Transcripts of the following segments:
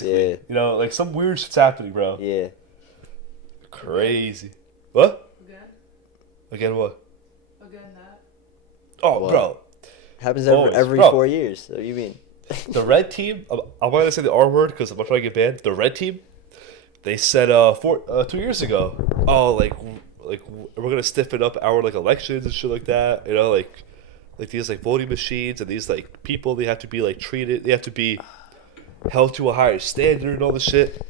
basically. Yeah. You know, like some weird shit's happening, bro. Yeah. Crazy. What? Again? Again, what? Again that? Oh, What? bro. Happens Always, every bro. 4 years. What do you mean? The red team. I'm not gonna say the R word because I'm not trying to get banned. The red team. They said 2 years ago. Oh, like we're gonna stiffen up our like elections and shit like that. You know, like these like voting machines and these like people. They have to be like treated. They have to be held to a higher standard and all this shit.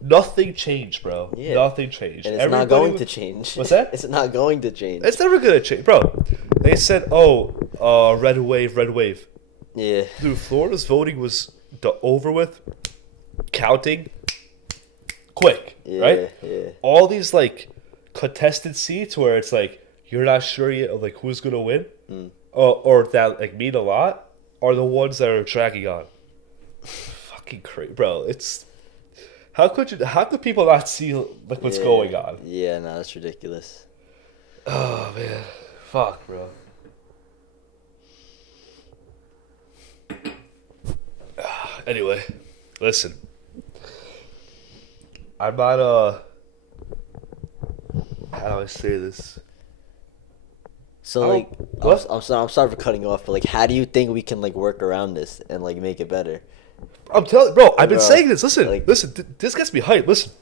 Nothing changed, bro. Yeah. Nothing changed. And it's Everybody not going was- to change. What's that? It's not going to change. It's never gonna change, bro. They said, "Oh, red wave, red wave." Yeah. Dude, Florida's voting was over with, counting, quick, Yeah. right? Yeah. All these like contested seats where it's like you're not sure yet of like who's gonna win, or that like mean a lot, are the ones that are dragging on. Fucking crazy, bro. It's how could people not see like what's Yeah. going on? Yeah, no, that's ridiculous. Oh man, fuck, bro. Anyway, listen. I'm not how do I say this? So Oh, like, what? I'm sorry for cutting you off, but like, how do you think we can like work around this and like make it better? I'm telling, bro. I've been Bro, saying this. Listen, like- listen. This gets me hyped. Listen.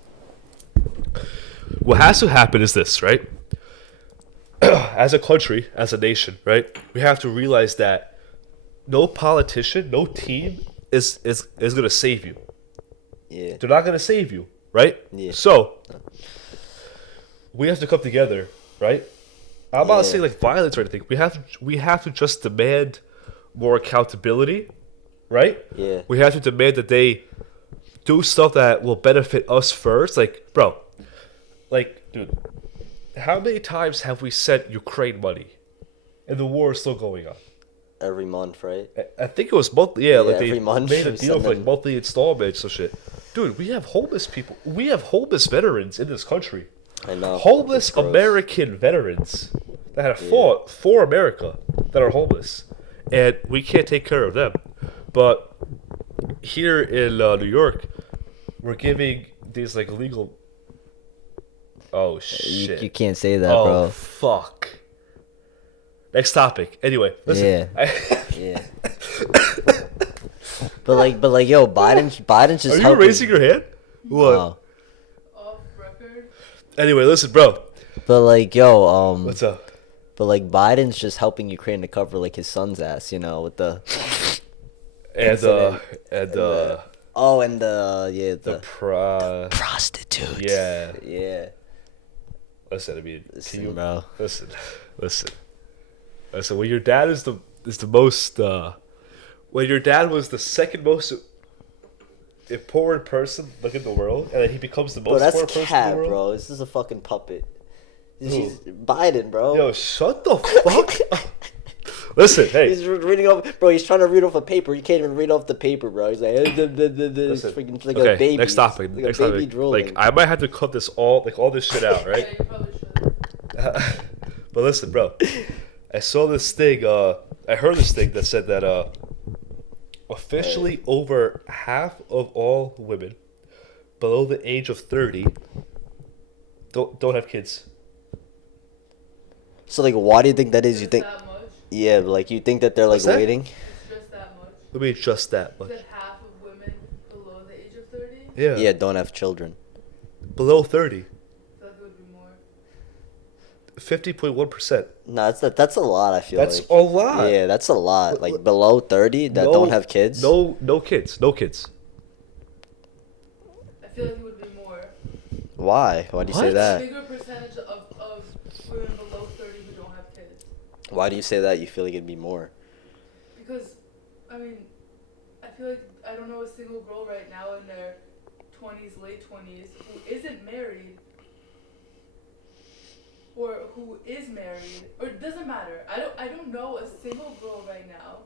What has to happen is this, right? As a country, as a nation, right? We have to realize that no politician, no team is gonna save you. Yeah. They're not gonna save you, right? Yeah. So we have to come together, right? I'm not Yeah. saying like violence or anything. We have to just demand more accountability, right? Yeah. We have to demand that they do stuff that will benefit us first. Like, bro, like, dude, how many times have we sent Ukraine money, and the war is still going on? Every month, right? I think it was monthly. Yeah, like they every month made a we deal send for like them- monthly installments and shit. Dude, we have homeless people. We have homeless veterans in this country. I know. Homeless It's gross. American veterans that have fought for America that are homeless, and we can't take care of them. But here in New York, we're giving these like legal. Oh shit! You can't say that, Oh bro. fuck. Next topic. Anyway, listen. Yeah. But like, yo, Biden's just Are you helping. raising your hand? What? Oh. Off record? Anyway, listen, bro. But like, yo, What's up? but like, Biden's just helping Ukraine to cover like his son's ass, you know, with the And Incident. and and the the prostitutes. yeah. Yeah. Listen, I mean, Listen, can you bro. listen? When your dad is the most when your dad was the second most important person like in the world, and then he becomes the Bro, most that's important person in cat, the world. bro. This is a fucking puppet. Who? He's Biden, bro. Yo, shut the fuck up. Listen, hey. He's reading off, bro. He's trying to read off a paper. He can't even read off the paper, bro. He's like, Listen. freaking like Okay, a baby. next topic. Like Next a baby topic. drooling. Like I might have to cut this all this shit out, right? Yeah, you probably should. But listen, bro. I saw this thing. I heard this thing that said that officially over half of all women below the age of 30 don't have kids. So like, why do you think that is? You Just think, that much? yeah, but, like you think that they're like What's that? waiting? It's just that much? I mean, just that much. Is it half of women below the age of 30? Yeah. Yeah, don't have children. Below 30. I feel like it would be more. 50.1%. No, that's a lot. I feel That's like. a lot. Yeah, that's a lot. Like below 30 that don't have kids. No kids. No kids. I feel like it would be more. Why? Why do you say What? that? Bigger percentage of women below 30 who don't have kids. Why do you say that? You feel like it'd be more. Because, I mean, I feel like I don't know a single girl right now in their 20s, late 20s, who isn't married or who is married, or it doesn't matter. I don't know a single girl right now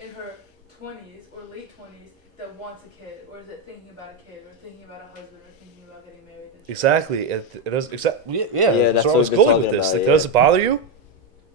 in her 20s or late 20s that wants a kid, or is it thinking about a kid, or thinking about a husband, or thinking about getting married. And shit. Exactly. It does. Exactly. Yeah. Yeah, That's that's where I what was we've been going with talking this. about, Like, yeah. does it bother you?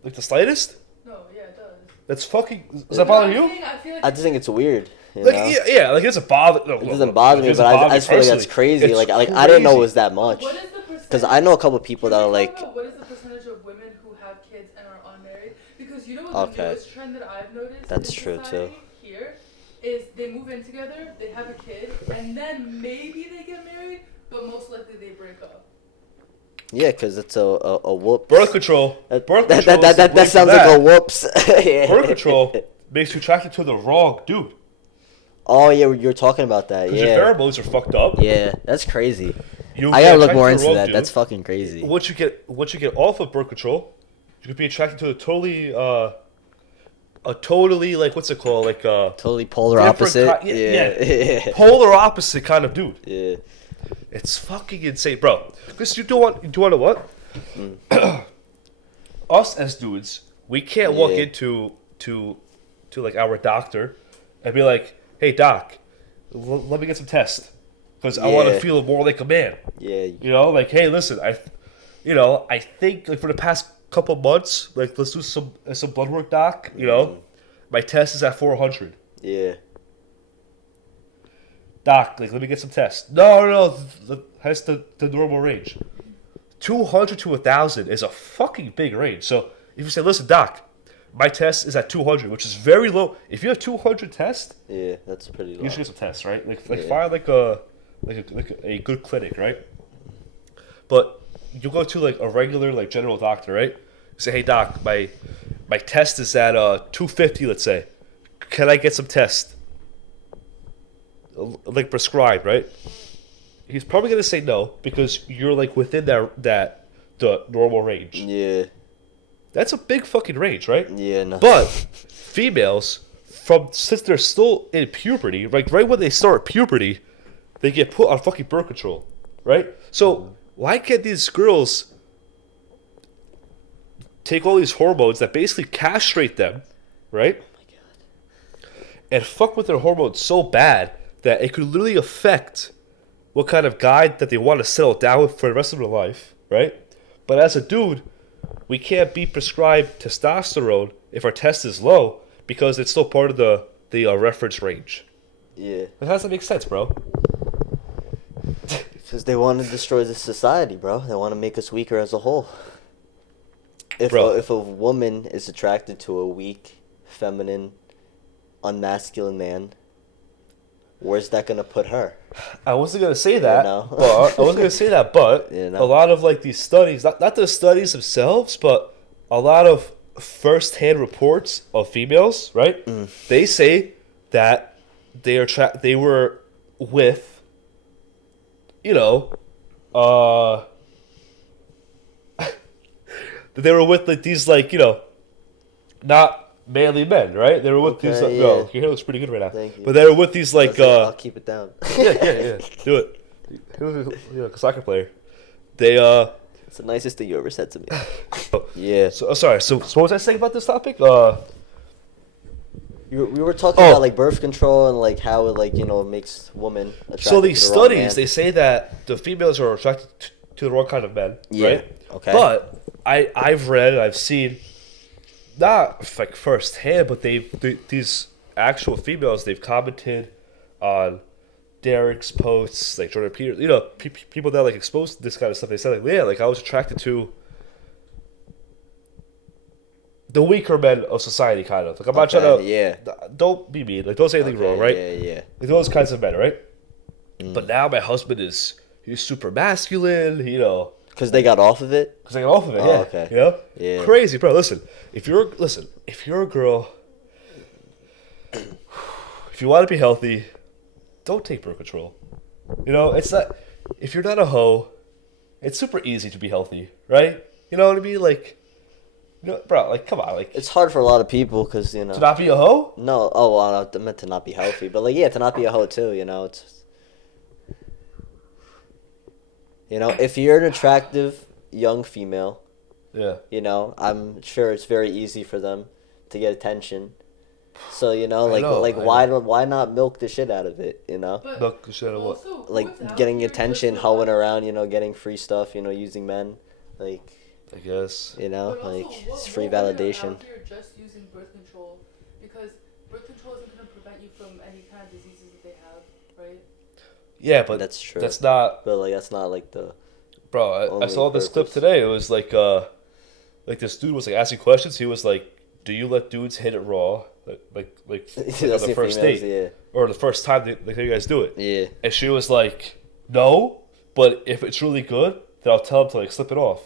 Like the slightest? No, yeah, it does. That's fucking. Does that bother you? I feel like I just think it's weird. You Like know? yeah, like it doesn't bother. No, It doesn't bother me, but I just feel like that's crazy. It's Like I didn't know it was crazy. that much. What is the percentage? Because I know a couple people that Can are we talk like, about what is the percentage of women who have kids and are unmarried? Because you know what the Okay. newest trend that I've noticed That's in true, too. society here is they move in together, they have a kid, and then maybe they get married, but most likely they break up. yeah, because it's a whoops. Birth control. That, Birth that, control. that, is the that, blame that for sounds like a whoops. Yeah. Birth control makes you attracted to the wrong dude. Oh, yeah, you're talking about that. Because your Yeah. pheromones are fucked up. Yeah, that's crazy. You I get gotta look attracted more to the into wrong that. dude. That's fucking crazy. Once you get off of birth control, you could be attracted to a totally like what's it called, like Totally polar different opposite. yeah. Polar opposite kind of dude. Yeah. It's fucking insane, bro. Because you don't want to what? Us as dudes, we can't walk Yeah. into like our doctor and be like, "Hey doc, let me get some tests because I want to Yeah. feel more like a man." Yeah. You know, like, hey, listen, I think like for the past couple months, like let's do some blood work, doc. You know, my test is at 400. Yeah. Doc, like, let me get some tests. No, that's the normal range. 200 to 1,000 is a fucking big range. So if you say, listen, doc, my test is at 200, which is very low. If you have 200 tests, Yeah, that's pretty low. you should get some tests, right? Like Yeah. find like a good clinic, right? But you go to like a regular like general doctor, right? You say, hey doc, my test is at 250, let's say. Can I get some tests? Like prescribed, right? He's probably gonna say no because you're like within the normal range. Yeah. That's a big fucking range, right? Yeah, no. But females, since they're still in puberty, like right when they start puberty, they get put on fucking birth control, right? So why can't these girls take all these hormones that basically castrate them, right? And fuck with their hormones so bad that it could literally affect what kind of guy that they want to settle down with for the rest of their life, right? But as a dude, we can't be prescribed testosterone if our test is low because it's still part of the reference range. Yeah. How does that make sense, bro? Because they want to destroy the society, bro. They want to make us weaker as a whole. If Bro. if a woman is attracted to a weak, feminine, unmasculine man, where's that gonna put her? I wasn't gonna say that, know? but You know? a lot of like these studies, not the studies themselves, but a lot of first-hand reports of females, right? They say that they were with, you know, they were with like these like, you know, not manly men, right? They were with these. Okay, No, yeah. your hair looks pretty good right now. Thank you. But they were with these like. I'll keep it down. Yeah. Do it. You know, like a soccer player. They It's the nicest thing you ever said to me. Yeah. So sorry. So what was I saying about this topic? We were talking about like birth control and like how it like makes women attracted So these to the wrong studies man. they say that the females are attracted to the wrong kind of men, Yeah. right? Okay. But I've read and I've seen, not like firsthand, but these actual females they've commented on Derek's posts, like Jordan Peters, you know, people that like exposed this kind of stuff. They said like, yeah, like I was attracted to the weaker men of society, kind of. Like I'm not trying to. Yeah. Don't be mean. Like don't say anything wrong, right? Yeah. Like those kinds of men, right? But now my husband he's super masculine, you know. Because they got off of it. Because I got off of it, Oh, yeah. okay. You know? Yeah. Crazy, bro. Listen, if you're a girl, if you want to be healthy, don't take birth control. You know, it's not. If you're not a hoe, it's super easy to be healthy, right? You know what I mean? Like, you know, bro, like, come on, like, It's hard for a lot of people because to not be a hoe. No, oh, well, I meant to not be healthy, but like, yeah, to not be a hoe too. If you're an attractive young female, Yeah. I'm sure it's very easy for them to get attention. So I know, why not milk the shit out of it? But Look, you said what? also, Like what's out getting here attention, just hoeing about- around, getting free stuff, using men, like I guess. But also, like what it's free women are validation. out here just using birth control because birth control isn't going to prevent you from any kind of diseases that they have, right? Yeah, but That's true. that's not, But like that's not like the bro. I only saw this clip purpose. today. It was like this dude was like asking questions. He was like, "Do you let dudes hit it raw, like on That's the the first females, date or the first time like you guys do it?" Yeah. And she was like, "No, but if it's really good, then I'll tell him to like slip it off."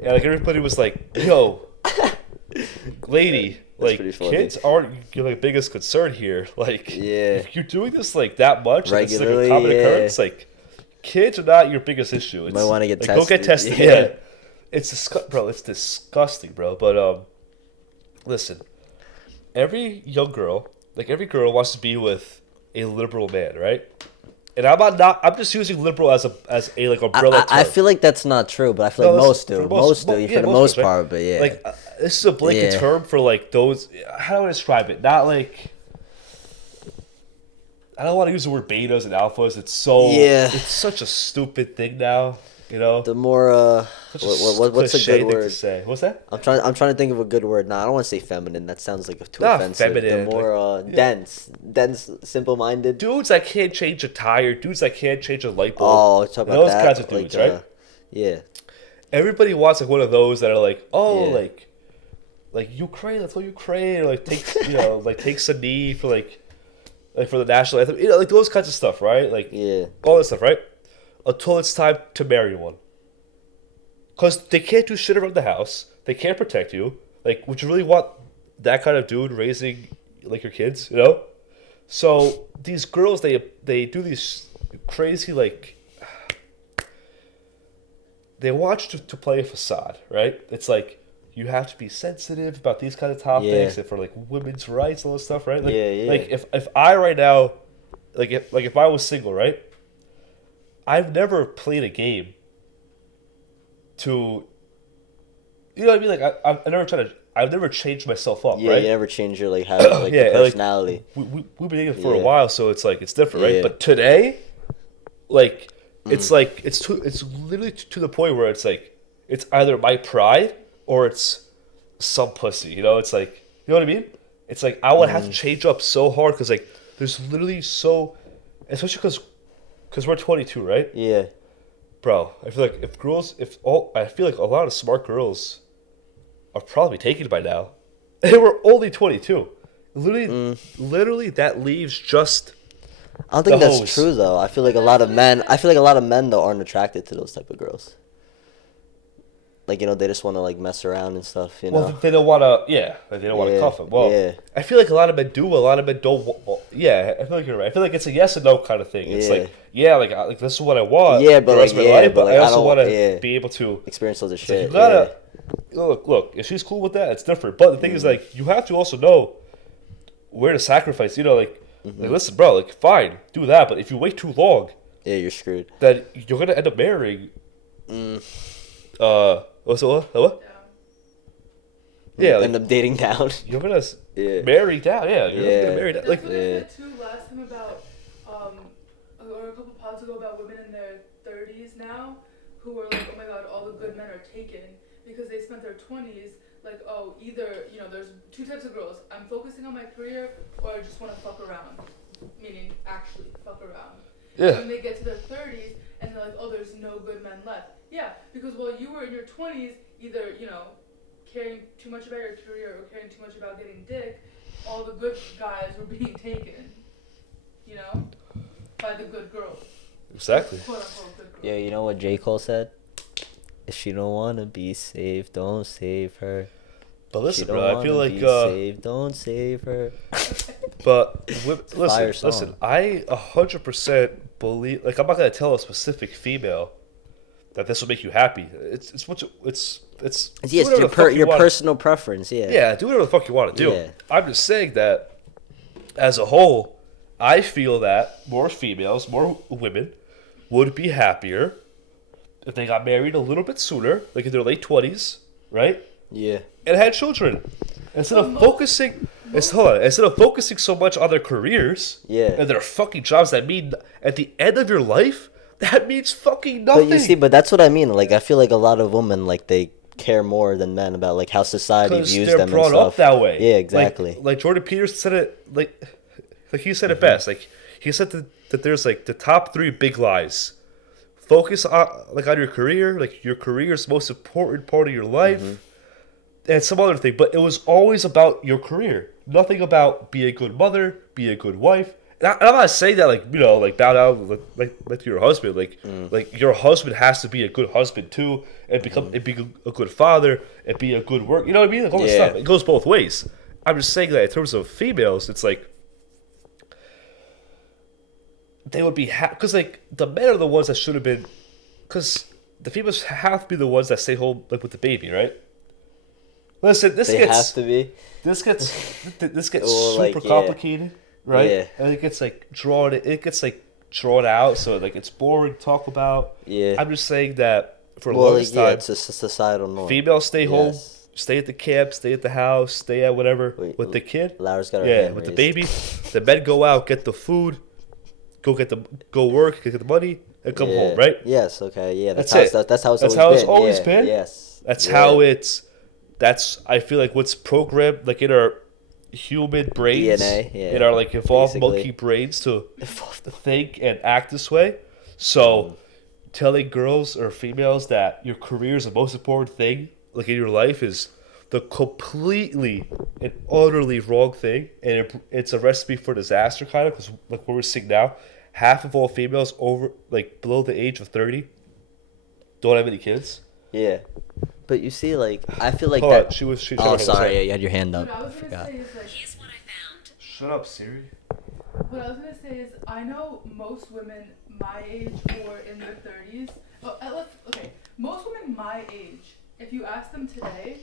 And like everybody was like, "Yo, lady, like pretty funny. kids aren't your like biggest concern here. Like, Yeah. if you're doing this like that much, and it's like a Regularly, common yeah. occurrance, like kids are not your biggest issue. It's, Might wanna get like, Go get tested, tested. yeah. Yeah, it's bro. It's disgusting, bro. But listen, every young girl, like every girl, wants to be with a liberal man, right? And I'm just using liberal as a like umbrella term. I feel like that's not true, but I feel like No, most for do. the Most do, yeah, for the most girls, right? part, but yeah. Like this is a blanket Yeah. term for like those. How do I describe it? Not like I don't want to use the word betas and alphas. It's so Yeah. It's such a stupid thing now. You know, the more Such a what's a cliche good thing to word? say. What's that? I'm trying to think of a good word. Nah, I don't want to say feminine. That sounds like too Not offensive. feminine, The more yeah. dense, simple-minded. Dudes that can't change a tire. Dudes that can't change a light bulb. Oh, talk about those that. kinds of dudes, like, right? Yeah. Everybody wants like one of those that are like, oh, Yeah. like Ukraine, let's go Ukraine, or like take like takes a knee for like for the national anthem, like those kinds of stuff, right? Like Yeah. all that stuff, right? Until it's time to marry one, because they can't do shit around the house, they can't protect you. Like, would you really want that kind of dude raising like your kids? You know? So these girls, they do these crazy like. They want you to play a facade, right? It's like you have to be sensitive about these kind of topics Yeah. and for like women's rights and all this stuff, right? Like, Yeah. Like if I right now, if I was single, right? I've never played a game. To, you know what I mean? Like I've never changed myself up, Yeah, right? you never change your like habit, like Yeah, your like, personality. We've been dating for a Yeah. while, so it's like it's different, right? Yeah. But today, like Mm. it's literally to the point where it's like it's either my pride or it's some pussy. You know, it's like, you know what I mean? It's like I would Mm. have to change up so hard because like there's literally so, especially because we're 22, right? Yeah. Bro, I feel like I feel like a lot of smart girls are probably taken by now. And we're only 22. Literally, that leaves just. I don't think The that's hose. true though. I feel like a lot of men. I feel like a lot of men though aren't attracted to those type of girls. Like, you know, they just want to like mess around and stuff. You know. Well, they don't want to. Yeah, like, they don't want to Yeah, cuff him. Well, yeah. I feel like a lot of men do. A lot of men don't. Well, yeah, I feel like you're right. I feel like it's a yes and no kind of thing. It's Yeah. like, yeah, like this is what I want. Yeah, for but the rest like, of my yeah, life, but, like, I I also don't- want to yeah. be able to. Experience all this It's like, shit. you gotta look. If she's cool with that, it's different. But the thing is, like, you have to also know where to sacrifice. You know, like listen, bro, like, fine, do that. But if you wait too long, Yeah, you're screwed. then you're gonna end up marrying. What's the what? What? Yeah, like, End up dating down. you're gonna Yeah. marry down. Yeah, you're Yeah. gonna marry down. That's Like, what Yeah. I said too last time about, or a couple pods ago about women in their 30s now who are like, oh my god, all the good men are taken because they spent their 20s like, oh, either, you know, there's two types of girls. I'm focusing on my career or I just want to fuck around, meaning actually fuck around. yeah. When they get to their 30s and they're like, oh, there's no good men left. Yeah, because while you were in your 20s, either, you know, caring too much about your career or caring too much about getting dick, all the good guys were being taken, you know, by the good girls. Exactly. Quote unquote good girls. Yeah, you know what J. Cole said? If she don't wanna be saved, don't save her. But She listen, don't bro, I feel wanna like, be saved, don't save her. but fire listen, song. I 100% believe. Like, I'm not gonna tell a specific female that this will make you happy. It's what you, it's Yes, do whatever your the fuck you your wanna- personal preference. Yeah. Yeah, do whatever the fuck you want to do. Yeah. I'm just saying that, as a whole, I feel that more females, more women, would be happier if they got married a little bit sooner, like in their late 20s, right? Yeah. And had children. Instead of focusing so much on their careers Yeah. and their fucking jobs that mean at the end of your life, that means fucking nothing. But you see, but that's what I mean. Like, I feel like a lot of women, like, they care more than men about like how society because views they're them and brought up stuff. that way. Yeah, exactly. Like Jordan Peterson said it like he said it Mm-hmm. best. Like he said that there's like the top three big lies. Focus on your career. Like your career is the most important part of your life, Mm-hmm. and some other thing. But it was always about your career. Nothing about be a good mother, be a good wife. And I'm not saying that like like bow down like to your husband. Like your husband has to be a good husband too, and be a good father and be a good work. You know what I mean? Like all this Yeah. stuff. It goes both ways. I'm just saying that in terms of females, it's like they would be because like the men are the ones that should have been, because the females have to be the ones that stay home like with the baby, right? Listen, They have to be. this gets Well, super like, yeah. complicated, right? Yeah. And it gets like drawn out, so like it's boring to talk about. Yeah. I'm just saying that for the Well, longest like, yeah, time, it's a societal norm. females stay home, Yes. stay at the camp, stay at the house, stay at whatever Wait, with the kid. Lara's got her Yeah, hand with the raised. baby. The men go out, get the food, go work, get the money, and come Yeah. home, right? Yes. Okay. Yeah. That's That's, it. how it's, that's how it's That's always how been. it's always Yeah, been? Yes. That's Yeah. how that's I feel like what's programmed like in our human brains, DNA, yeah, in our like evolved basically. monkey brains to think and act this way. So telling girls or females that your career is the most important thing like in your life is the completely and utterly wrong thing, and it's a recipe for disaster kind of, because like what we're seeing now, half of all females over like below the age of 30 don't have any kids. Yeah. But you see, like, I feel like Hold that. on, she was Oh, trying to sorry. say- Yeah, you had your hand What up. I I was gonna forgot. say is like, Here's what I found. Shut up, Siri. what I was gonna say is, I know most women my age or in their 30s. Okay, most women my age, if you ask them today,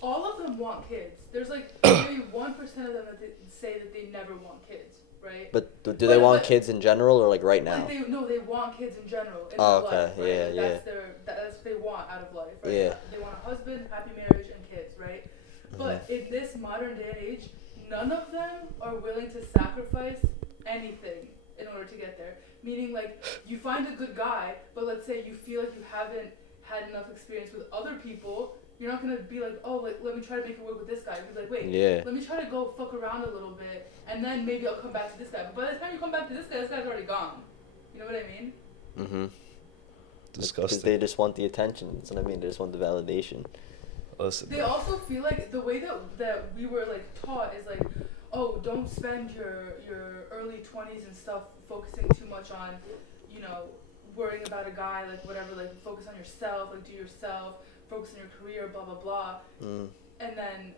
all of them want kids. There's like maybe 1% of them that they say that they never want kids, right? But do they want kids in general or like right now? Like they want kids in general in Oh, their okay. life, right? Yeah, Like, yeah. that's what they want out of life, right? Yeah. They want a husband, happy marriage, and kids, right? But in this modern day and age, none of them are willing to sacrifice anything in order to get there. Meaning, like, you find a good guy, but let's say you feel like you haven't had enough experience with other people. You're not gonna be like, oh, like, let me try to make it work with this guy. You'll be like, wait, Yeah. let me try to go fuck around a little bit, and then maybe I'll come back to this guy. But by the time you come back to this guy's already gone. You know what I mean? Mm-hmm. Because Disgusting. they just want the attention. That's what I mean. They just want the validation. Listen, They also feel like the way that we were like taught is like, oh, don't spend your early 20s and stuff focusing too much on, you know, worrying about a guy, like whatever, like focus on yourself, like do yourself, focus on your career, blah blah blah, Mm. and then,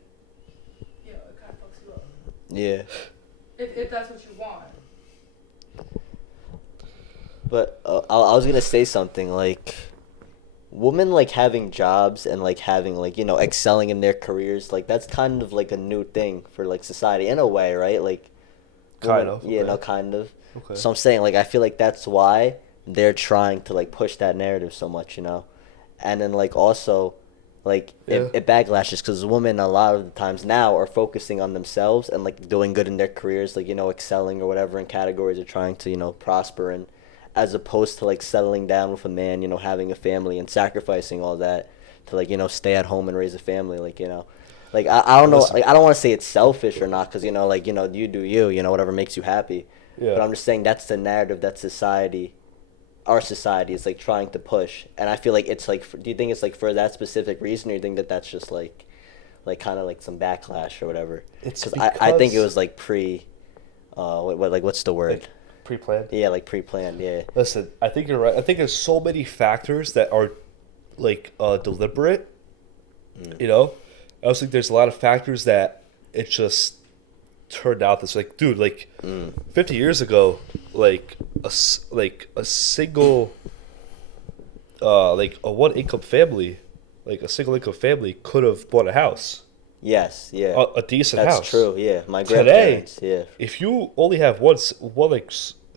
you know, it kind of fucks you up. Yeah. If that's what you want. But I was gonna say something like, women like having jobs and like having like excelling in their careers, like that's kind of like a new thing for like society in a way, right? Like, Kind women- of, Yeah, okay. no, kind of. okay. So I'm saying like I feel like that's why they're trying to like push that narrative so much, and then like also, like Yeah. it backlashes because women a lot of the times now are focusing on themselves and like doing good in their careers, like excelling or whatever in categories they're trying to prosper in, as opposed to like settling down with a man, having a family and sacrificing all that to like stay at home and raise a family, like I don't know, Listen. like I don't want to say it's selfish or not, because like you do you, whatever makes you happy. Yeah. But I'm just saying that's the narrative that our society is like trying to push, and I feel like it's like, do you think it's like for that specific reason, or you think that that's just like kind of like some backlash or whatever? It's I think it because- was like what's the word? Like, pre-planned. Yeah, like pre-planned. Yeah. Listen, I think you're right. I think there's so many factors that are like deliberate. I also think there's a lot of factors that it just turned out this like, dude, like 50 years ago, like a single like a one income family, like a single income family could have bought a house, Yes. Yeah. a decent That's house. true. Yeah. My Today, grandparents. Yeah. If you only have one like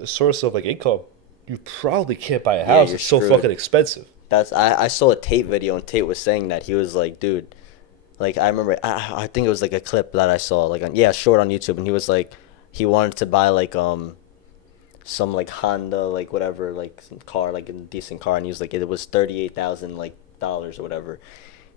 source of like income, you probably can't buy a Yeah, house. you're It's so screwed. fucking expensive. I saw a Tate video, and Tate was saying that he was like, dude, like I remember I think it was like a clip that I saw like short on YouTube, and he was like, he wanted to buy like some like Honda, like whatever, like some car, like a decent car, and he was like, it was $38,000 $200,000 or whatever.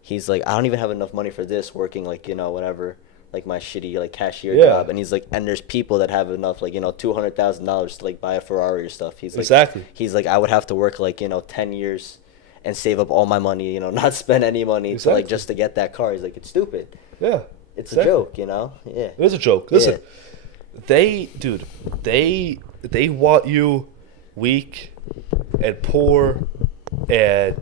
He's like, I don't even have enough money for this, working like, whatever, like my shitty like cashier Yeah. job. And he's like, and there's people that have enough, like, $200,000 to like buy a Ferrari or stuff. He's like, Exactly. He's like, I would have to work like 10 years and save up all my money, not spend any money to Exactly. like just to get that car. He's like, it's stupid. Yeah. It's Exactly. a joke, Yeah. It is a joke. Listen, they want you weak and poor and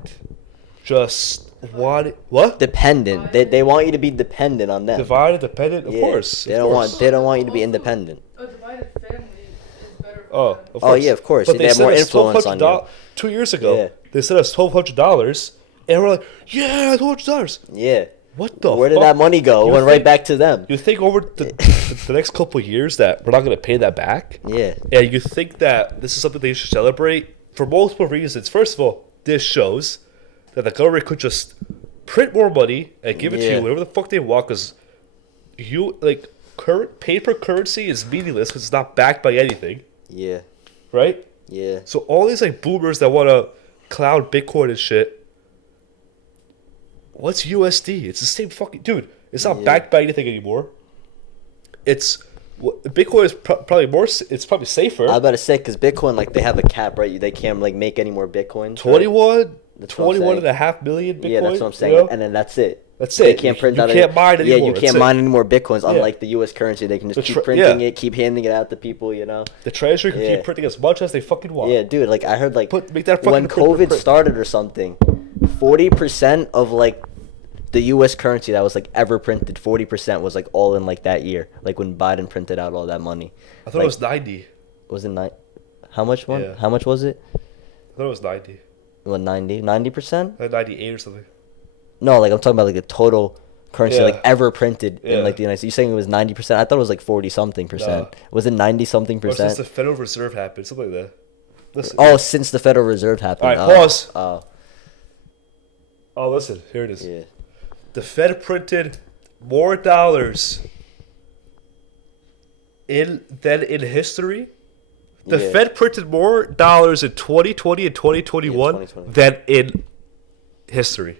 just what? Dependent. They want you to be dependent on them. Divided, dependent, of Yeah. course. They of don't course. want you to be independent. A divided family is better for Oh, them. of Oh, course. yeah, of course. But They have sent more us influence on you. $1,200 2 years ago. Yeah. They sent us $1,200, and we're like, yeah, $1,200. Yeah. What the? Where did fuck? that money go? It You went right think- back to them. You think over the next couple of years that we're not going to pay that back? Yeah. And you think that this is something they should celebrate for multiple reasons. First of all, this shows that the government could just print more money and give it to Yeah. you whatever the fuck they want, because current paper currency is meaningless because it's not backed by anything, Yeah. right? Yeah. So all these like boomers that want to clown Bitcoin and shit, what's USD? It's the same fucking dude. It's not Yeah. backed by anything anymore. Bitcoin is probably more. It's probably safer. I was about to say, because Bitcoin, like, they have a cap, right? They can't, like, make any more Bitcoins. 21, That's what I'm 21 saying. and a half million Bitcoin. Yeah, that's what I'm you saying. know? And then that's it. That's They it. can't You- print you out can't mine Yeah, anymore. you That's can't it. mine any more Bitcoins, Yeah. unlike the U.S. currency. They can just keep printing yeah. it, keep handing it out to people, The treasury can Yeah. keep printing as much as they fucking want. Yeah, dude, like, I heard, like, Make that fucking when print, COVID print. started or something, 40% of, like, the U.S. currency that was, like, ever printed, 40% was, like, all in, like, that year. Like, when Biden printed out all that money. I thought like, it was 90. Was it how much one? Yeah. How much was it? I thought it was 90. What, 90%? Like 98 or something. No, like, I'm talking about, like, the total currency, Yeah. like, ever printed Yeah. in, like, the United States. You're saying it was 90%? I thought it was, like, 40-something percent. Nah. Was it 90-something Or since percent? the Federal Reserve happened, something like that. Listen. Oh, since the Federal Reserve happened. All right, pause. Oh, Oh, listen. Here it is. yeah. The Fed printed more dollars than in history. The Yeah. Fed printed more dollars in 2020 and 2021 Yeah, 2020. than in history.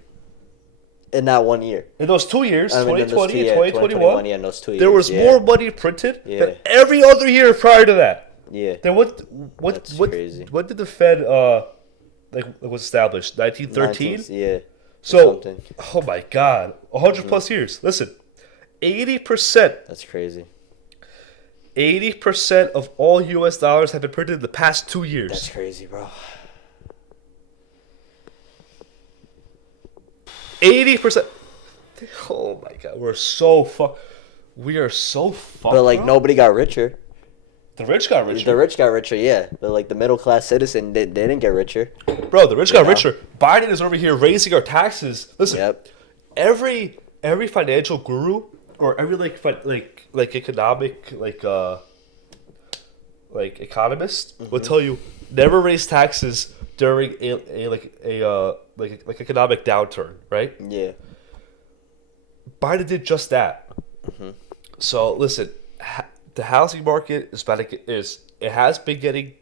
In that 1 year. In those 2 years, I mean, in those 2020 two- and yeah, 2021, yeah, in those 2 years. there was yeah. more money printed Yeah. than every other year prior to that. Yeah. Then what That's what crazy. what did the Fed was established? 1913? 19th, yeah. So, something. oh my God, 100 plus years. Listen, 80%, That's crazy. 80% of all U.S. dollars have been printed in the past 2 years. That's crazy, bro. 80%. Oh my God, we are so fucked. But, like, bro. nobody got richer. The rich got richer. The rich got richer, yeah. But, like, the middle class citizen, they didn't get richer. Bro, the rich got know? richer. Biden is over here raising our taxes. Listen, Yep. every financial guru or every like economic like economist will tell you never raise taxes during a economic downturn, right? Yeah. Biden did just that. So listen, the housing market is about to it has been getting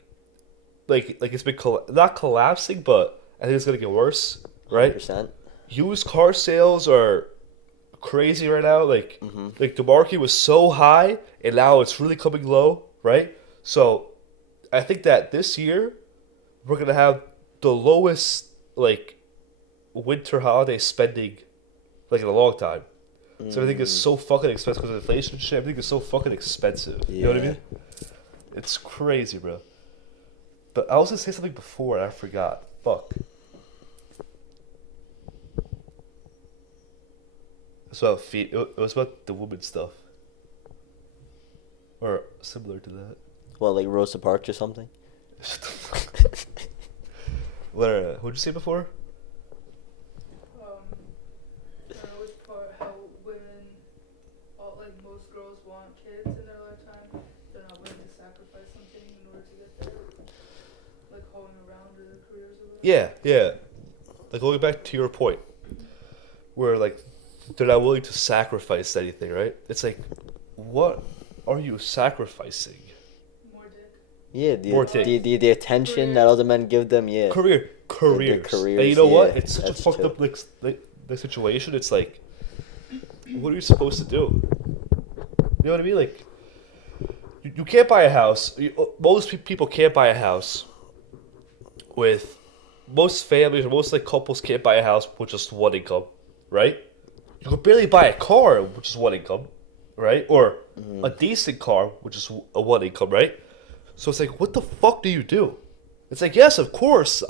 like it's been not collapsing, but I think it's gonna get worse, right? 100%. Used car sales are crazy right now. Like the market was so high and now it's really coming low, right? So I think that this year we're gonna have the lowest like winter holiday spending like in a long time. So everything is so fucking expensive because of inflation and shit. Everything is so fucking expensive. You know what I Yeah. mean? It's crazy, bro. But I was gonna say something before and I forgot. Fuck. It's about feet. It was about the woman stuff. Or similar to that. What, like Rosa Parks or something? Shut the fuck. What'd you say before? I don't know which part, how women, like most girls want kids in their lifetime. They're not willing to sacrifice something in order to get there. Like holding around their careers or whatever. Yeah. Like going back to your point, where like they're not willing to sacrifice anything, right? It's like, what are you sacrificing? More dick. Yeah, More dick. the attention that other men give them, yeah. Career. careers. careers, And you know what? yeah, It's such a that's fucked true. up like situation. It's like, what are you supposed to do? You know what I mean? Like, you can't buy a house. Most people can't buy a house with most families or most like couples can't buy a house with just one income, right? You could barely buy a car which is one income, right? Or a decent car which is a one income, right? So it's like, what the fuck do you do? It's like, yes, of course,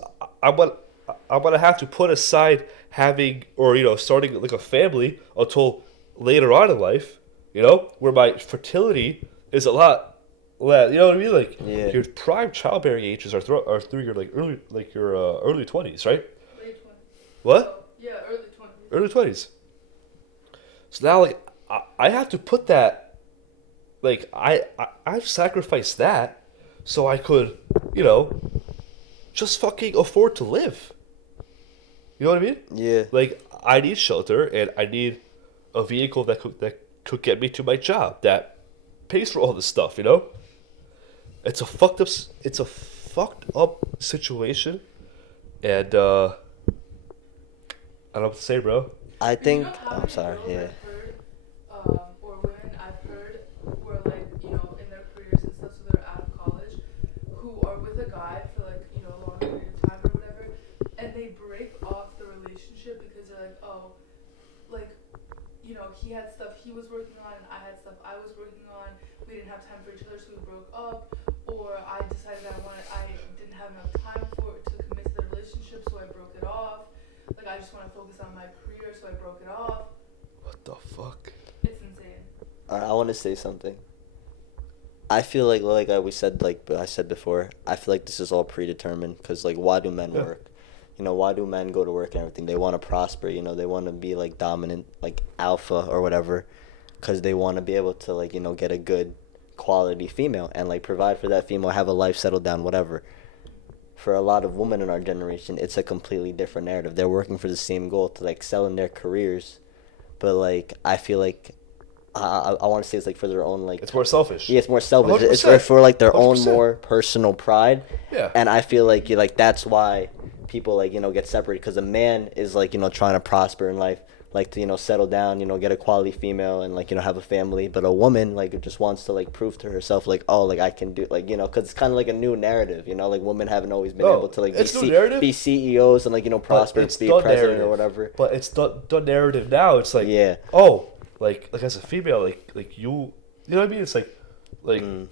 I'm gonna have to put aside having or starting like a family until later on in life, where my fertility is a lot less. You know what I mean? Like Yeah. your prime childbearing ages are through your early 20s, right? Late 20s. What? Yeah, early 20s. Early 20s. So now, like, I have to put that, like, I've sacrificed that so I could, just fucking afford to live. You know what I mean? Yeah. Like, I need shelter and I need a vehicle that could get me to my job that pays for all this stuff. It's a fucked up situation, and I don't know what to say, bro. I Do you think. know how I'm many sorry. girls Yeah. I've heard, or women I've heard who are like, in their careers and stuff, so they're out of college, who are with a guy for like, a long period of time or whatever, and they break off the relationship because they're like, oh, like, he had stuff he was working on and I had stuff I was working on. We didn't have time for each other, so we broke up. Or I decided I didn't have enough time to commit to the relationship, so I broke it off. Like, I just want to focus on my career, so I broke it off. What the fuck? It's insane. Alright, I want to say something. I feel like I said before, I feel like this is all predetermined because, like, why do men Yeah. work? Why do men go to work and everything? They want to prosper, they want to be, like, dominant, like, alpha or whatever, because they want to be able to, like, get a good quality female and, like, provide for that female, have a life settled down, whatever. For a lot of women in our generation, it's a completely different narrative. They're working for the same goal to, like, excel in their careers, but, like, I feel like I want to say it's like for their own, like, It's more selfish. yeah, it's more selfish. It's 100%. for like their own 100%. more personal pride. Yeah. And I feel like that's why people, like, get separated, because a man is, like, trying to prosper in life, like, to settle down, get a quality female and, like, have a family. But a woman, like, just wants to, like, prove to herself, like, oh, like, I can do, like, because it's kind of like a new narrative, like, women haven't always been No, able to, like, it's new narrative, be CEOs and, like, prosper, it's be the president narrative. or whatever. But it's the narrative now. It's like, Yeah. oh, like as a female, like you know what I mean? It's like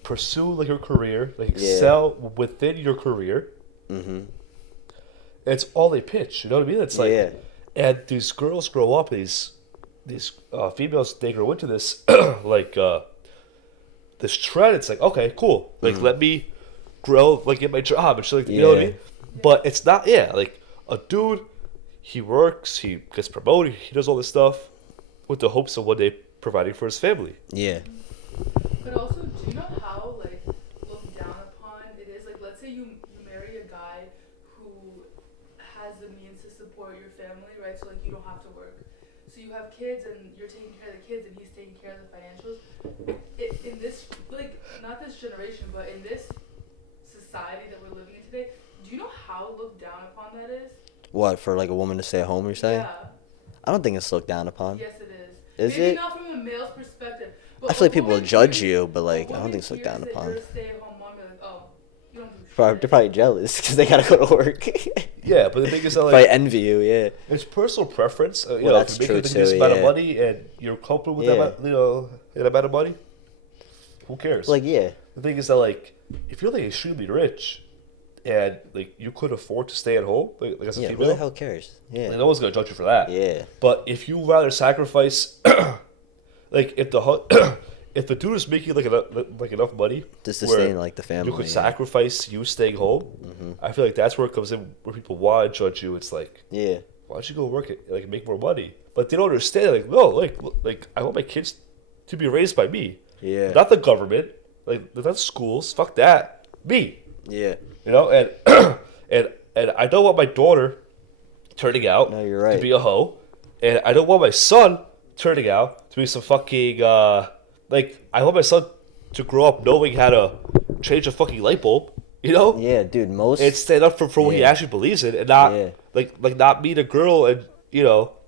pursue like your career, like Yeah. excel within your career. Mm-hmm. It's all they pitch. You know what I mean? It's like, Yeah. and these girls grow up. These females, they grow into this like this trend. It's like, okay, cool. Like, let me grow, like, get my job and shit. Like, you know what I Yeah. mean? But it's not. Yeah, like a dude, he works, he gets promoted, he does all this stuff with the hopes of one day providing for his family. Yeah. But also, do you know how, like, looked down upon it is? Like, let's say you marry a guy who has the means to support your family, right? So, like, you don't have to work. So you have kids and you're taking care of the kids and he's taking care of the financials. In this, like, not this generation, but in this society that we're living in today, do you know how looked down upon that is? What, for, like, a woman to stay at home, you're saying? Yeah. I don't think it's looked down upon. Yes, it is. Is Maybe it? not from a male's perspective. But I feel like a people will woman judge hears- you, but, like, a I don't woman think it's looked hears down that upon. You're a stay-at-home mom, you're like, oh, you don't do They're shit. probably jealous because they gotta go to work. Yeah, but the thing is that, Probably like, envy you, yeah. it's personal preference. You Well, know, that's if you're true making this too, amount of yeah. money and you're comfortable with Yeah. that, that amount of money, who cares? Like, yeah. The thing is that, like, if you're like extremely rich and like you could afford to stay at home, like as a Yeah, who female, the hell cares? like, Yeah. no one's gonna judge you for that. Yeah. But if you rather sacrifice, like if the dude is making like enough money To where sustain, like, the you family. could yeah. sacrifice you staying home, I feel like that's where it comes in, where people want to judge you. It's like, Yeah. why don't you go work it, like, make more money? But they don't understand. Like, no, like I want my kids to be raised by me, Yeah. not the government, like not schools. Fuck that, me. Yeah. And and I don't want my daughter turning out No, you're right. to be a hoe, and I don't want my son turning out to be some fucking like, I want my son to grow up knowing how to change a fucking light bulb. You know, Yeah, dude. and stand up for what he Yeah. actually believes in, and not Yeah. like not meet a girl and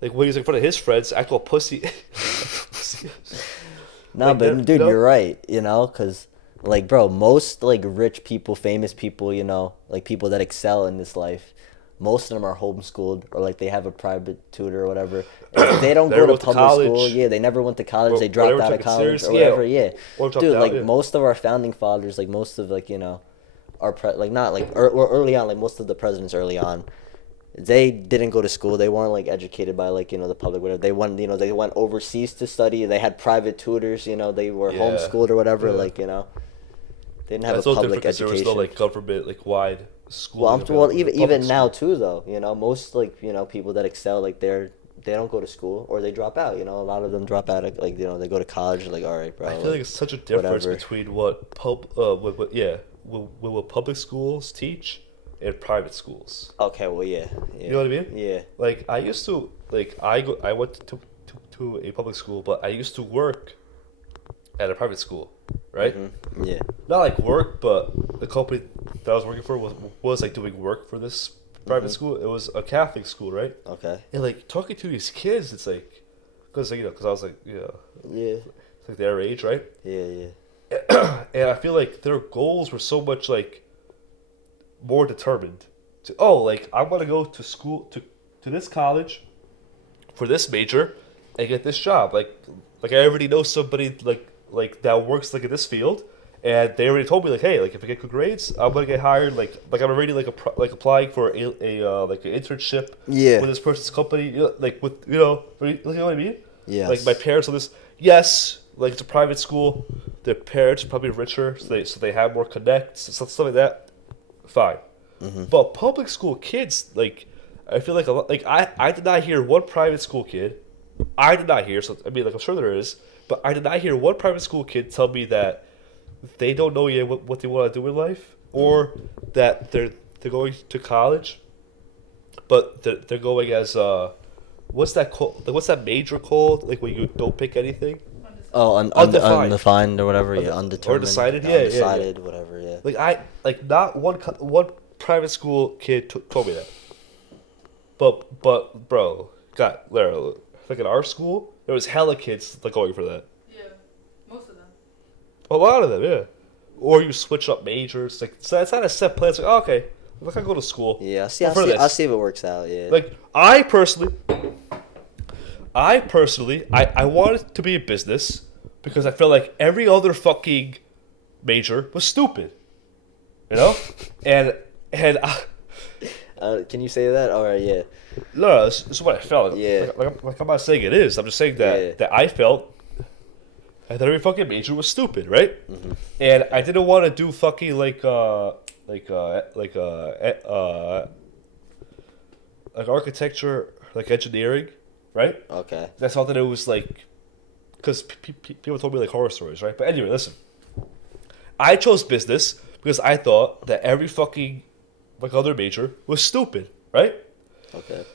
like when he's in front of his friends, act all pussy. Nah, like they're but dude, you're right. Cause like, bro, most like rich people, famous people, like people that excel in this life, most of them are homeschooled or like they have a private tutor or whatever. And they don't they go never to went to public school. college, Yeah, they never went to college. They or dropped never out took of it college or seriously. Yeah, whatever. Yeah, or dropped dude, out. like Yeah, most of our founding fathers, like most of like our like not like or early on, like most of the presidents early on, they didn't go to school. They weren't like educated by like the public whatever. They went they went overseas to study. They had private tutors. They were yeah, homeschooled or whatever. yeah. Like they didn't have a That's a little different public because there was no education. like government like wide Well, schooling available. even Public now school. too though. Most like people that excel like they don't go to school or they drop out. A lot of them drop out. Like they go to college. Like all right, bro. I feel like it's such a difference whatever. between what public schools teach and private schools. Okay, well yeah. You know what I mean? Yeah. Like I used to like I went to a public school, but I used to work at a private school, right? Yeah. Not like work, but the company that I was working for was like doing work for this private school. It was a Catholic school, right? Okay. And like talking to these kids, it's like, because because I was like, Yeah. it's like their age, right? Yeah. Yeah. And I feel like their goals were so much like more determined. Like I want to go to school to this college for this major and get this job. Like I already know somebody like that works like in this field, and they already told me like, hey, like if I get good grades, I'm gonna get hired. Like I'm already like applying for a like an internship Yeah. with this person's company. Like with you know what I mean? Yes. Like my parents on this. Yes, like it's a private school. Their parents are probably richer, so they have more connects, stuff like that. Fine. But public school kids, like, I feel like a lot, like I did not hear one private school kid. I did not hear. So I mean, like I'm sure there is, but I did not hear one private school kid tell me that they don't know yet what they want to do in life, or that they're going to college, but they're going as what's that called? Like what's that major called? Like when you don't pick anything. Oh, Undefined. undefined or whatever. Yeah, Or undetermined. decided. Yeah, Undecided, whatever. Yeah. Like not one private school kid told me that. But bro, like in our school, there was hella kids like going for that. Yeah, most of them. A lot of them, yeah. Or you switch up majors, like so it's not a set plan. It's like okay, look, I go to school. Yeah, for this. I'll see if it works out. Yeah. Like I personally, I wanted to be in business because I felt like every other fucking major was stupid, you know, and Can you say that? All right. Yeah. no, this is what I felt. Yeah. Like I'm not saying it is. I'm just saying that Yeah. that I felt that every fucking major was stupid, right? And I didn't want to do fucking like architecture, like engineering, right? Okay. I thought that it was like, because people told me like horror stories, right? But anyway, listen. I chose business because I thought that every fucking like other major was stupid, right? Okay.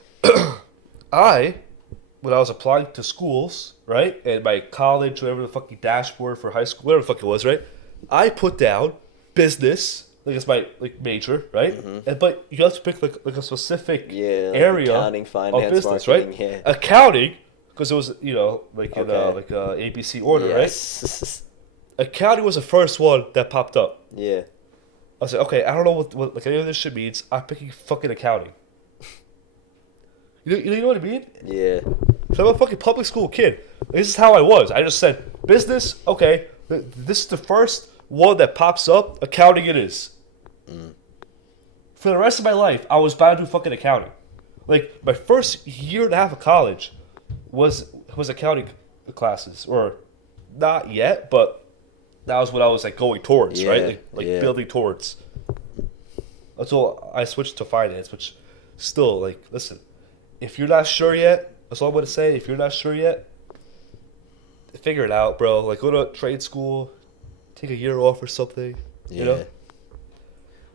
When I was applying to schools, right, and my college, whatever the fucking dashboard for high school, whatever the fuck it was, right, I put down business, like it's my like major, right, and but you have to pick like a specific Yeah. Like area accounting, finance, of business, marketing. right? Yeah. Accounting, because it was like in Okay. like ABC order, right? Yes. Accounting was the first one that popped up. Yeah. I was like, okay, I don't know what like any of this shit means. I'm picking fucking accounting. You know what I mean? Yeah. So I'm a fucking public school kid. This is how I was. I just said, business, okay. This is the first one that pops up. Accounting it is. For the rest of my life, I was bound to do fucking accounting. Like, my first year and a half of college was accounting classes. Or, not yet, but that was what I was, like, going towards, Yeah, right? Like yeah. building towards. Until I switched to finance, which still, like, listen. If you're not sure yet, that's all I'm gonna say. If you're not sure yet, figure it out, bro. Like go to trade school, take a year off or something. Yeah. You know?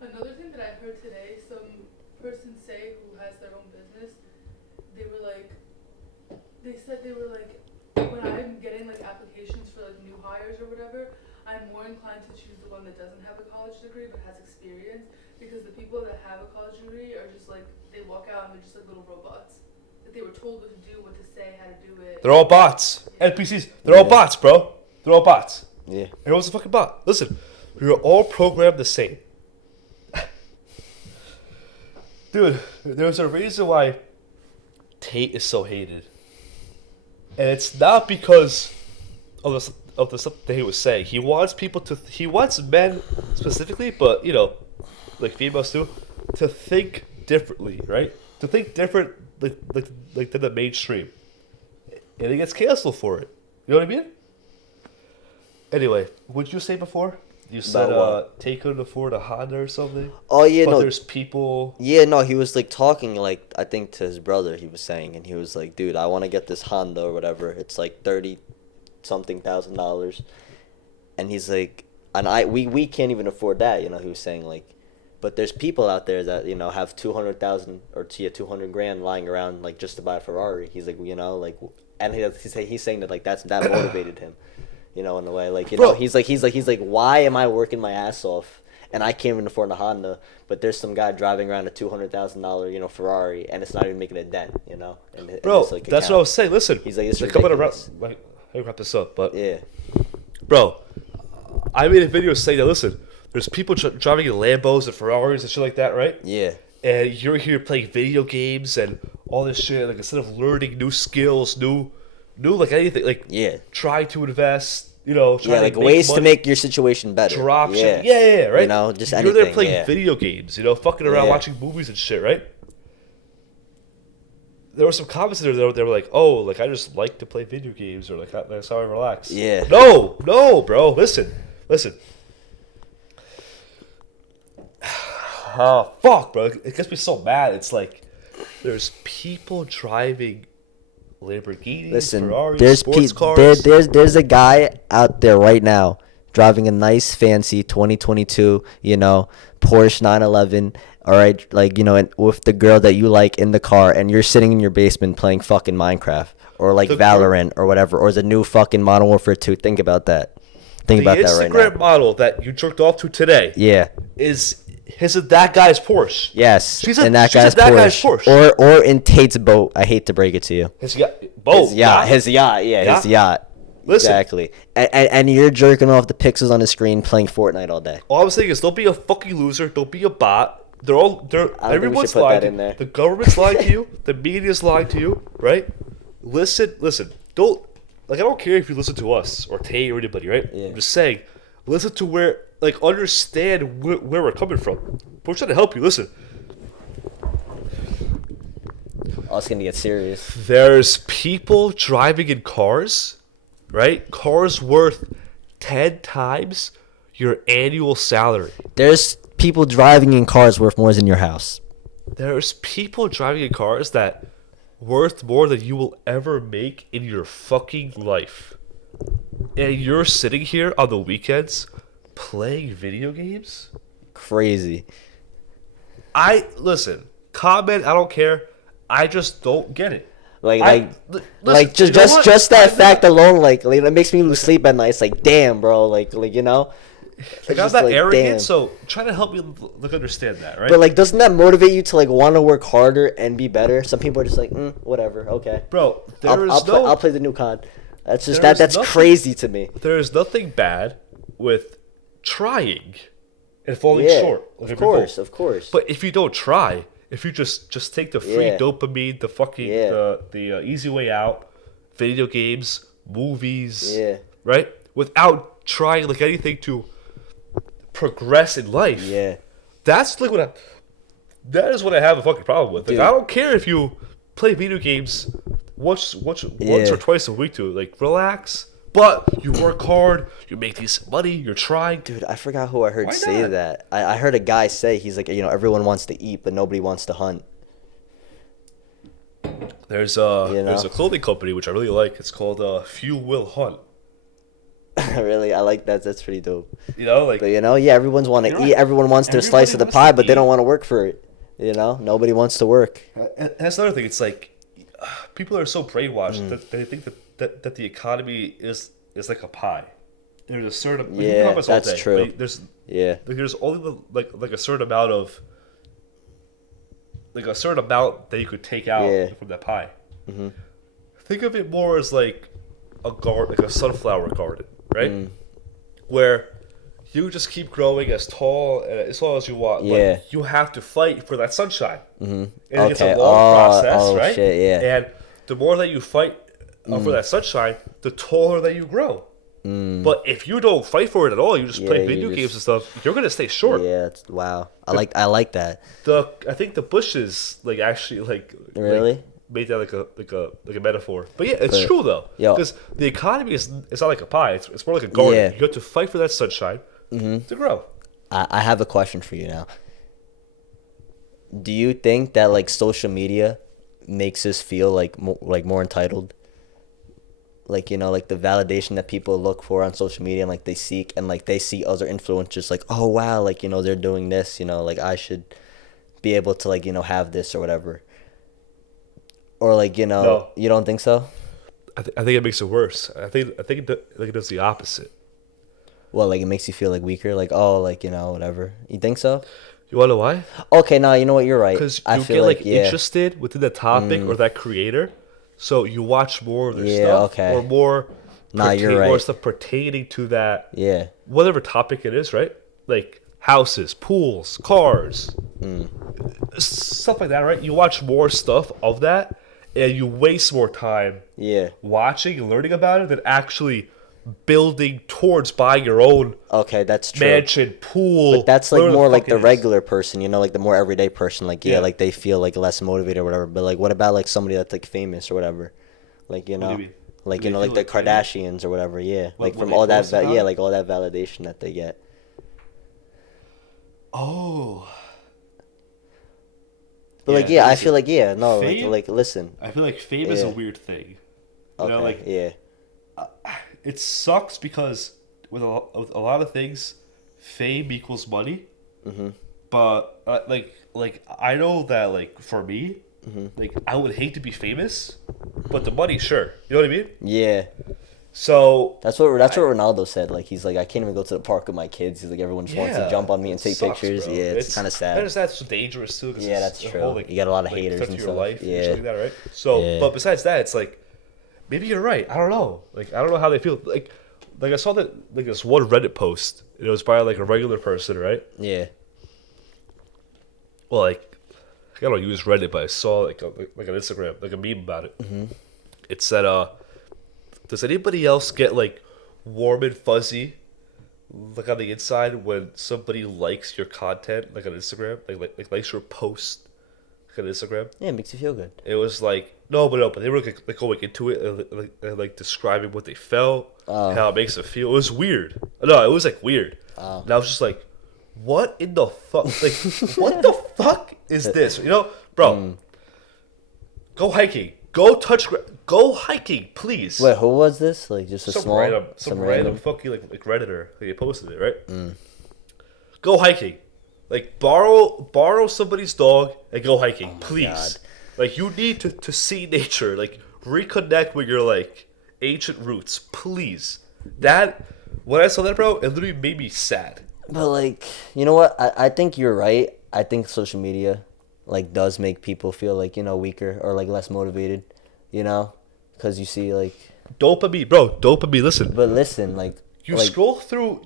Another thing that I heard today, some person say who has their own business, they said they were like, when I'm getting like applications for like new hires or whatever, I'm more inclined to choose the one that doesn't have a college degree but has experience, because the people that have a college degree are just like, they walk out and they're just like little robots. Like they were told what to do, what to say, how to do it. They're all bots. NPCs. They're all bots, bro. They're all bots. Yeah. Everyone's a fucking bot. Listen, we're all programmed the same. Dude, there's a reason why Tate is so hated. And it's not because of the stuff that he was saying. He wants men specifically, but, you know, like females too, to think differently, right? To think different like than the mainstream. And he gets canceled for it. You know what I mean? Anyway, what'd you say before? You said Tate couldn't afford a Honda or something? Oh, yeah, but no. there's people... Yeah, no, he was, like, talking, like, I think to his brother, he was saying, and he was like, dude, I want to get this Honda or whatever. It's, like, $30-something thousand. And he's like, and we can't even afford that, you know, he was saying, like, but there's people out there that, you know, have 200,000 or 200 grand lying around, like, just to buy a Ferrari. He's like, you know, like, and he's saying that, like, that motivated him. You know, in a way, like, you know, he's like, why am I working my ass off and I can't even afford a Honda, but there's some guy driving around a $200,000, you know, Ferrari, and it's not even making a dent, you know. Bro, like, that's what I was saying. Listen, he's like, it's ridiculous. Let me wrap this up, but yeah, bro, I made a video saying that. Listen, there's people driving in Lambos and Ferraris and shit like that, right? Yeah. And you're here playing video games and all this shit. Like, instead of learning new skills, new like anything, like, yeah, try to invest, you know, yeah, like ways to make your situation better. Drop shit. Yeah, right? You know, just you're anything. You're there playing video games, you know, fucking around watching movies and shit, right? There were some comments there that they were like, oh, like, I just like to play video games, or like, that's how I relax. Yeah. No, bro, listen. Oh, fuck, bro. It gets me so mad. It's like, there's people driving Lamborghinis, Ferraris, sports cars. There's a guy out there right now driving a nice, fancy 2022, you know, Porsche 911. All right, like, you know, and with the girl that you like in the car, and you're sitting in your basement playing fucking Minecraft or like Valorant or whatever, or the new fucking Modern Warfare 2. Think about that. Think about that right now. The Instagram model that you jerked off to today. Yeah. Is that guy's Porsche? Yes. She's in that guy's Porsche. Or in Tate's boat. I hate to break it to you. His boat. His yacht. Yeah, his yacht. Listen. Exactly. And you're jerking off the pixels on the screen playing Fortnite all day. All I was saying is, don't be a fucking loser. Don't be a bot. Everyone's lying to you. The government's lying to you. The media's lying to you, right? Listen. Don't, like, I don't care if you listen to us or Tate or anybody, right? Yeah. I'm just saying, listen to where, like, understand where we're coming from. We're trying to help you. Listen. Oh, it's gonna get serious. There's people driving in cars, right? Cars worth 10 times your annual salary. There's people driving in cars worth more than your house. There's people driving in cars that worth more than you will ever make in your fucking life. And you're sitting here on the weekends playing video games? Crazy. Listen, comment, I don't care. I just don't get it. Just that fact alone, like it makes me lose sleep at night. It's like, damn, bro, like you know. Like, I'm not arrogant, so try to help me understand that, right? But like, doesn't that motivate you to like want to work harder and be better? Some people are just like, whatever, okay. Bro, I'll play the new COD. That's just that's crazy to me. There is nothing bad with trying and falling short. Of course. But if you don't try, if you just take the free dopamine, the fucking the easy way out, video games, movies, right? Without trying like anything to progress in life. Yeah. That's like that is what I have a fucking problem with. Like, I don't care if you play video games once or twice a week to like relax. But you work hard, you make decent money, you're trying. Dude, I forgot who I heard say that. I heard a guy say, he's like, you know, everyone wants to eat, but nobody wants to hunt. There's a clothing company which I really like. It's called Fuel Will Hunt. Really, I like that. That's pretty dope. You know, like, but you know, everyone's want to eat. Everyone wants their slice of the pie, but they don't want to work for it. You know, nobody wants to work. And that's another thing. It's like people are so brainwashed that they think that the economy is like a pie. there's a certain like, Yeah, comments all that's day, true. but Yeah. there's only like a certain amount of like a certain amount that you could take out Yeah. from that pie. Mm-hmm. Think of it more as like a garden, like a sunflower garden, right? Mm. Where you just keep growing as tall and as tall as you want, Yeah. but you have to fight for that sunshine. Mm-hmm. And it's Okay. a long process, Oh, right? shit, yeah. And the more that you fight for that sunshine, the taller that you grow. But if you don't fight for it at all, you just play Yeah, video you games just- and stuff, you're gonna stay short. Yeah. Wow. I like that. I think the bushes like actually like Really? made that like a metaphor. But yeah, it's But- true though. Yo. Because the economy is it's not like a pie. It's more like a garden. Yeah. You have to fight for that sunshine to grow. I have a question for you now. Do you think that like social media makes us feel like more entitled? Like, you know, like the validation that people look for on social media and like they seek, and like they see other influencers like, oh wow, like, you know, they're doing this, you know, like I should be able to, like, you know, have this or whatever. Or like, you know, No. you don't think so? I think it makes it worse. I think it does the opposite. Well, like it makes you feel like weaker, like, oh, like, you know, whatever. You think so? You wanna know why? Okay, no, you know what, you're right. Because I you feel get like yeah. interested within the topic or that creator, so you watch more of their Yeah, stuff okay. or more. Nah, you're more right. stuff pertaining to that Yeah. whatever topic it is, right? Like houses, pools, cars, stuff like that, right? You watch more stuff of that, and you waste more time Yeah. watching and learning about it than actually building towards buying your own Okay, that's true. mansion, pool. But that's like whatever more fuck like the it is. regular person, you know, like the more everyday person. Like, yeah, Yeah. like they feel like less motivated or whatever. But like, what about like somebody that's like famous or whatever? Like, you What do know, you mean? like, Do you they know, like feel the like famous? Kardashians or whatever. Yeah, like when from they all that, post about yeah, it? like all that validation that they get. Oh, But like, Yeah, yeah, I listen, feel like, yeah, no, fame- like listen, I feel like fame is a Yeah. weird thing. You okay, know, like yeah, it sucks because with with a lot of things, fame equals money. Mm-hmm. But like I know that like for me, Mm-hmm. like I would hate to be famous, but the money, sure. You know what I mean? yeah. So That's what Ronaldo said. Like, he's like, I can't even go to the park with my kids. He's like, everyone just wants to jump on me and it take sucks, pictures. bro. Yeah, it's kind of I sad. understand it's dangerous too. 'Cause Yeah, it's that's the true. whole, like, You got a lot of haters threat and to your stuff. life and Yeah. shit like that, right? So, Yeah. but besides that, it's like maybe you're right. I don't know. Like I don't know how they feel. Like I saw that like this one Reddit post. It was by like a regular person, right? Yeah. Well, like I don't use Reddit, but I saw like an Instagram, like a meme about it. Mm-hmm. It said, does anybody else get like warm and fuzzy, like on the inside when somebody likes your content, like on Instagram, like likes your post, like on Instagram? Yeah, it makes you feel good. It was like no, but they were like going into it and like describing what they felt, how it makes them feel. It was weird. No, it was like weird. And I was just like, what in the fuck? Like, what the fuck is this? You know, bro. Go hiking. Go hiking, please. Wait, who was this? Like, just a some small, random fucking like Redditor. Like, he posted it, right? Go hiking. Like borrow somebody's dog and go hiking, please. God. Like you need to see nature. Like reconnect with your like ancient roots, please. That when I saw that, bro, it literally made me sad. But like, you know what? I think you're right. I think social media, like, does make people feel like, you know, weaker or like less motivated, you know, because you see like. Dopamine, bro. Dopamine. Listen, But listen, like. you like, scroll through.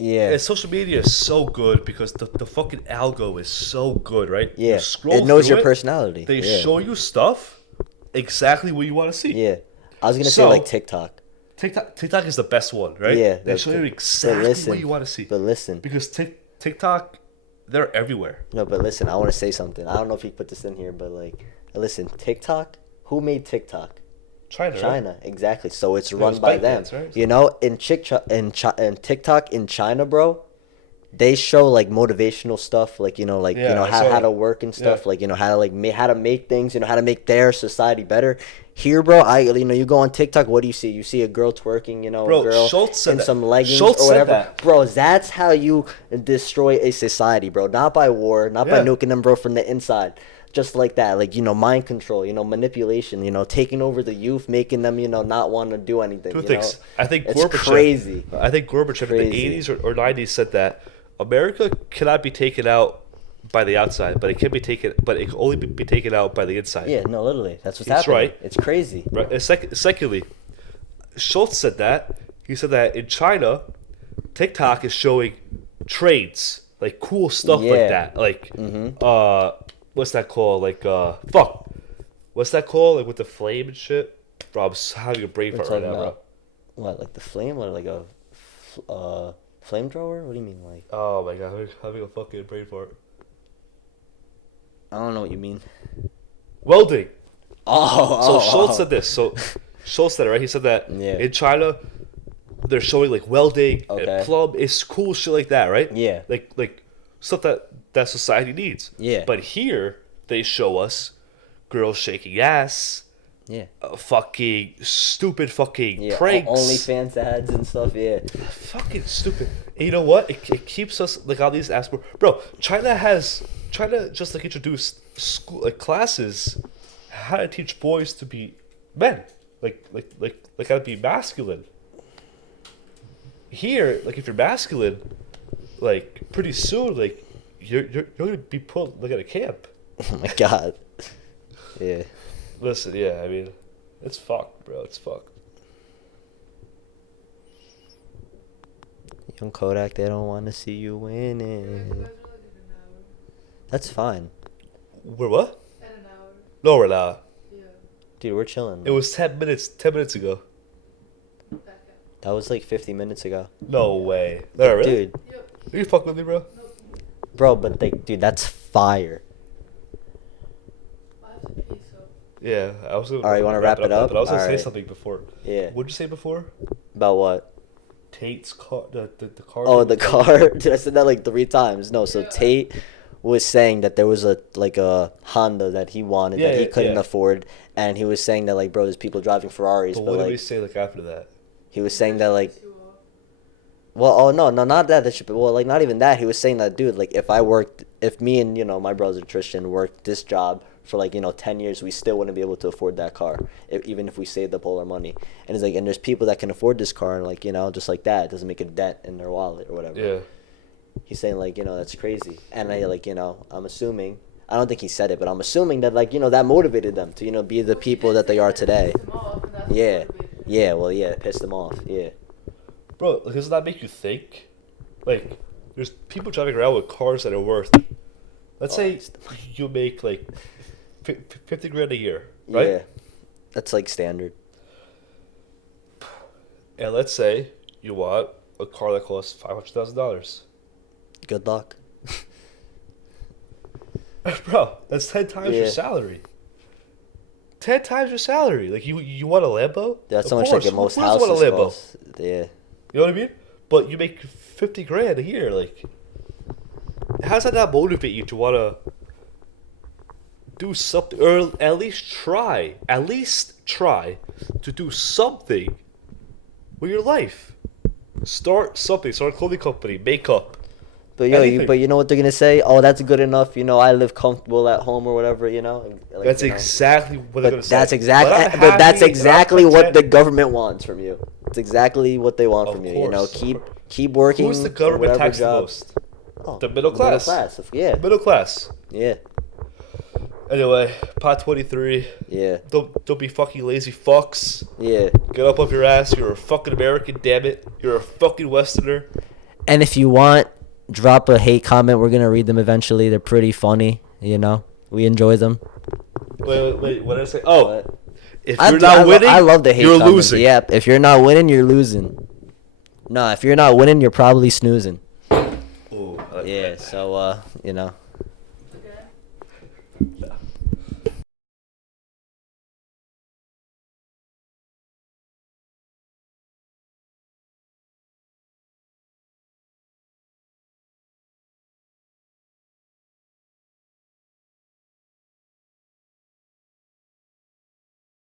Yeah. And social media is so good because the fucking algo is so good, right? Yeah. You scroll It knows through your personality. They Yeah. show you stuff exactly what you want to see. Yeah. I was gonna say So- like TikTok. TikTok is the best one, right? Yeah, They the- show you but exactly listen, what you want to see. But listen, Because TikTok, they're everywhere. no, but listen, I want to say something. I don't know if you put this in here, but like, listen, TikTok. Who made TikTok? China. Right? China, exactly. So it's Yeah, run it's by them. ByteDance, right? You know, in TikTok in China, bro, they show like motivational stuff, like, you know, like, Yeah, you know, I saw how that. to work and stuff, Yeah. like, you know, how to like how to make things, you know, how to make their society better. Here, bro, you go on TikTok. What do you see? You see a girl twerking, Bro, a girl Schultz said in that. some leggings Schultz or said whatever. that. Bro, that's how you destroy a society, bro. Not by war, not by Yeah. nuking them, bro, from the inside. Just like that, like, mind control, manipulation, taking over the youth, making them, not want to do anything. Two things. I think It's Gorbachev. crazy. I think Gorbachev in the Crazy. 80s or 90s said that America cannot be taken out by the outside, but it can only be taken out by the inside. Yeah, no, literally, that's what's That's happening. right. It's crazy. Right. And secondly, Schultz said that. He said that in China, TikTok is showing trades, like cool stuff like Yeah. that. Like, what's that called? Like, what's that called? Like with the flame and shit. Bro, I'm having a brain We're fart right talking now, bro. about what, like the flame, or like a flamethrower? What do you mean, like? Oh my god, I'm having a fucking brain fart. I don't know what you mean. Welding. Oh, So Schultz said this. So Schultz said it, right? He said that Yeah. in China, they're showing like welding Okay. and plumb. It's cool shit like that, right? Yeah. Like stuff that society needs. Yeah. But here they show us girls shaking ass, Yeah. fucking stupid fucking Yeah. pranks, OnlyFans ads and stuff. Yeah. fucking stupid. And you know what? It keeps us like on these ass. Bro, China just like introduced school like classes how to teach boys to be men, like how to be masculine. Here, like if you're masculine, like pretty soon, like you're gonna be put like at a camp. Oh my god. Yeah. Listen, yeah, I mean, it's fucked, bro. It's fucked. Young Kodak, they don't want to see you You winning. guys are like in an hour. That's fine, We're what? At an hour. No, we're not. Yeah. dude. We're chilling. It was 10 minutes. 10 minutes ago. Back up. That was like 50 minutes ago. No way. No, really? Dude, Yep. Are you fucking with me, bro? Nope. bro, but dude, that's fire. I have to pee, so. Yeah, I was. All right, you wanna wrap it up? But I was gonna All say right. something before. Yeah. What'd you say before? About what? Tate's car. The car. Oh, the car. Dude, I said that like 3 times. No, so Yeah. Tate was saying that there was a Honda that he wanted Yeah, that he yeah, couldn't yeah. afford, and he was saying that, like, bro, there's people driving Ferraris, But but what did like we say like after that? he was saying that, like, You off. well, oh no, not that should be, well, like, not even that. He was saying that, dude, like, if me and my brother Tristan worked this job for like 10 years, we still wouldn't be able to afford that car, even if we saved up all our money. And he's like, and there's people that can afford this car, and like, just like that, it doesn't make a dent in their wallet or whatever. Yeah. He's saying, like, that's crazy. And I, like, I'm assuming, I don't think he said it, but I'm assuming that, like, that motivated them to, be the Well, he people did that they say are it today. pissed him off, and that's what Yeah. motivated him. Yeah, well, yeah, it pissed them off. Yeah. Bro, like, doesn't that make you think? Like, there's people driving around with cars that are worth. Let's Oh, say it's- you make like 50 grand a year, right? Yeah. That's, like, standard. And let's say you want a car that costs $500,000. Good luck. Bro, that's 10 times your Yeah. salary. 10 times your salary. Like you want a Lambo? That's Of how much, course. like, at most Who doesn't want houses a Lambo? cost. Yeah. You know what I mean? But you make 50 grand a year. Like, how does that not motivate you to want to do something, or at least try to do something with your life? Start something. Start a clothing company, makeup. But Anything. but you know what they're gonna say? Oh, that's good enough. I live comfortable at home or whatever. Like, That's exactly what they're But gonna say. that's But I'm exactly. But that's happy and I'm exactly what the content. government wants from you. It's exactly what they want Of from you. course, Keep working. Who's the government whatever tax the job. most? Oh, The middle class. Yeah. Middle class. Yeah. Anyway, pot 23. Yeah. Don't be fucking lazy fucks. Yeah. Get up off your ass. You're a fucking American, damn it. You're a fucking Westerner. And if you want, drop a hate comment. We're gonna read them eventually. They're pretty funny. We enjoy them. Wait. What did I say? Oh, But if you're not winning, I love the hate you're comments. losing. Yep. If you're not winning, you're losing. No, if you're not winning, you're probably snoozing. Ooh, I like Yeah. that. So